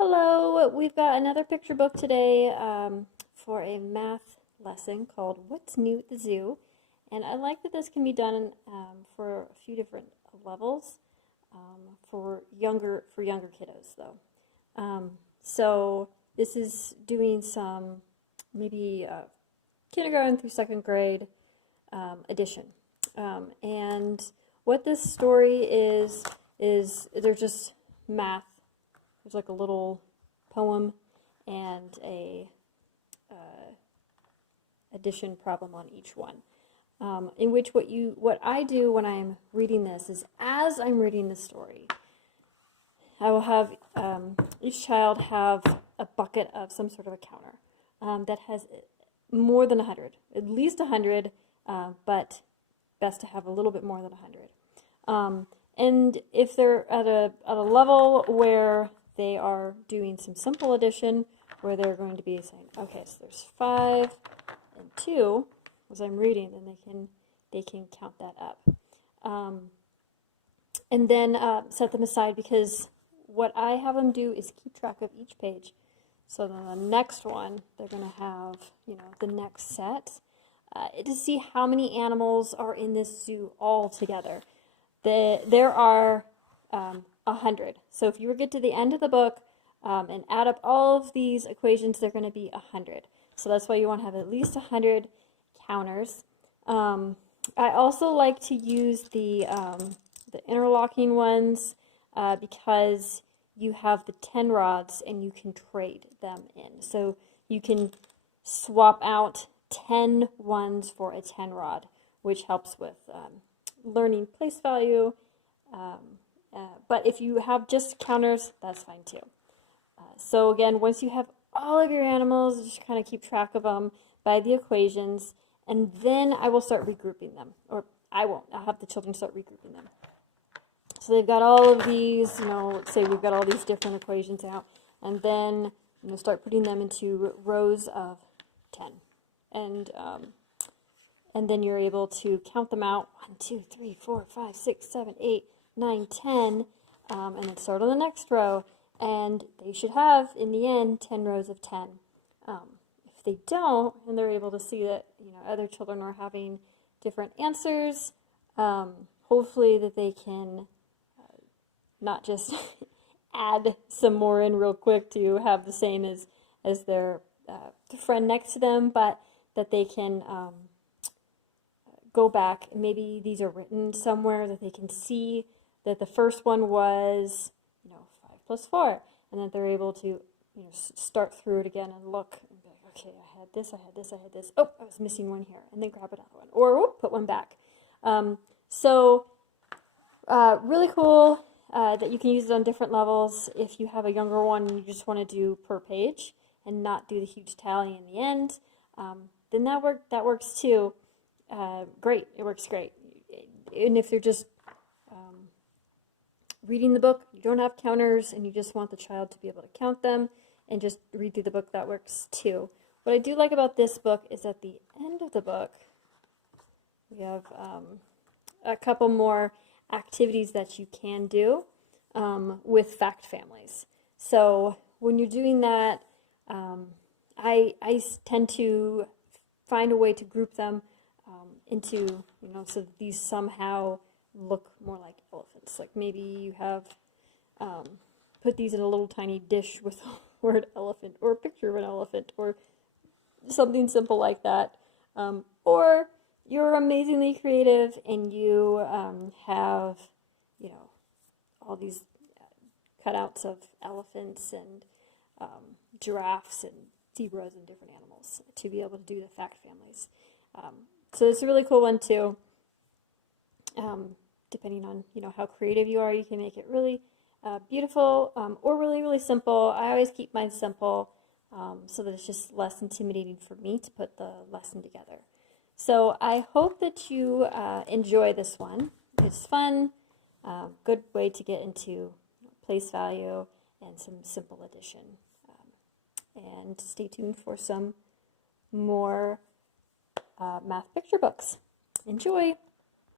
Hello, we've got another picture book today for a math lesson called What's New at the Zoo. And I like that this can be done for a few different levels for younger kiddos though. So this is doing some maybe kindergarten through second grade edition. And what this story is there's just math. There's like a little poem and a addition problem on each one. In which what I do when I'm reading this is, as I'm reading the story, I will have each child have a bucket of some sort of a counter that has more than 100, at least 100, but best to have a little bit more than 100. And if they're at a level where they are doing some simple addition, where they're going to be saying, okay, so there's 5 and 2, as I'm reading, then they can count that up. And then set them aside, because what I have them do is keep track of each page. So then the next one, they're going to have, the next set, to see how many animals are in this zoo all together. There are 100. So if you get to the end of the book and add up all of these equations, they're going to be 100. So that's why you want to have at least 100 counters. I also like to use the interlocking ones because you have the 10 rods and you can trade them in. So you can swap out 10 ones for a 10 rod, which helps with learning place value. But if you have just counters, that's fine too. So again, once you have all of your animals, just kind of keep track of them by the equations, and then I will start regrouping them. Or I won't. I'll have the children start regrouping them. So they've got all of these, let's say we've got all these different equations out, and then start putting them into rows of 10. And then you're able to count them out, 1, 2, 3, 4, 5, 6, 7, 8, 9, 10, and then start on the next row. And they should have, in the end, 10 rows of 10. If they don't, and they're able to see that other children are having different answers, hopefully that they can not just add some more in real quick to have the same as their friend next to them, but that they can go back. Maybe these are written somewhere that they can see that the first one was 5 plus 4, and that they're able to start through it again and look and be like, okay, I had this, I had this, I had this. Oh, I was missing one here, and then grab another one, or put one back. So really cool that you can use it on different levels. If you have a younger one and you just want to do per page and not do the huge tally in the end, then that works too. Great, it works great. And if they're just reading the book, you don't have counters, and you just want the child to be able to count them and just read through the book, that works too. What I do like about this book is at the end of the book, we have a couple more activities that you can do with fact families. So when you're doing that, I tend to find a way to group them into, so that these somehow look more like elephants. Like maybe you have put these in a little tiny dish with the word elephant, or a picture of an elephant, or something simple like that. Or you're amazingly creative and you have, all these cutouts of elephants and giraffes and zebras and different animals to be able to do the fact families. So it's a really cool one too. Depending on how creative you are, you can make it really beautiful or really, really simple. I always keep mine simple so that it's just less intimidating for me to put the lesson together. So I hope that you enjoy this one. It's fun, good way to get into place value and some simple addition. And stay tuned for some more math picture books. Enjoy!